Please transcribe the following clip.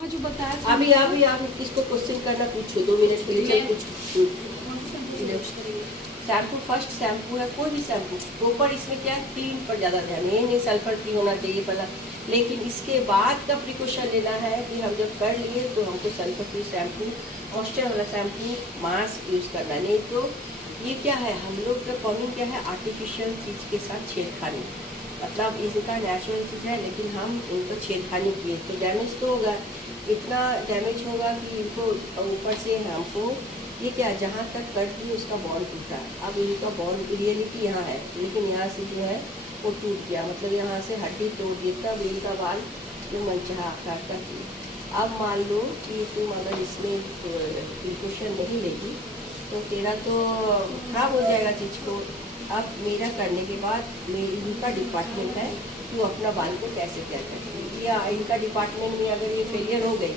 जो बताया अभी अभी आप इसको क्वेश्चन करना, पूछो 2 मिनट के लिए पूछो। शैम्पू, फर्स्ट शैम्पू है कोई भी शैम्पू प्रॉपर, इसमें क्या है क्लीन पर ज़्यादा ध्यान, ये नहीं सल्फर फ्री होना चाहिए पहला, लेकिन इसके बाद का प्रिकॉशन लेना है कि हम जब कर लिए तो हमको सल्फर फ्री शैम्पू, मॉइस्चर वाला शैम्पू, मास्क यूज़ करना। नहीं तो ये क्या है, हम लोग का कॉमिंग क्या है, आर्टिफिशियल चीज़ के साथ छेड़खानी, मतलब इसका नेचुरल चीज़ है लेकिन हम इनको छेड़खानी किए तो डैमेज तो होगा, इतना डैमेज होगा कि इनको ऊपर से हमको ये क्या, जहाँ तक कट दी उसका बॉन्ड टूटा, अब इनका बॉन्ड रियलिटी यहाँ है, लेकिन यहाँ से जो है वो टूट गया, मतलब यहाँ से हड्डी तोड़ दी, तब इनका बाल जो मनचाहा आकार का थी। अब मान लो कि तुम अगर इसमें प्रिकॉशन नहीं लेगी तो तेरा तो खराब हो जाएगा चीज़ को। अब मेरा करने के बाद मेरी इनका डिपार्टमेंट है, तू अपना बाल को कैसे क्या करती है, या इनका डिपार्टमेंट में अगर ये फेलियर हो गई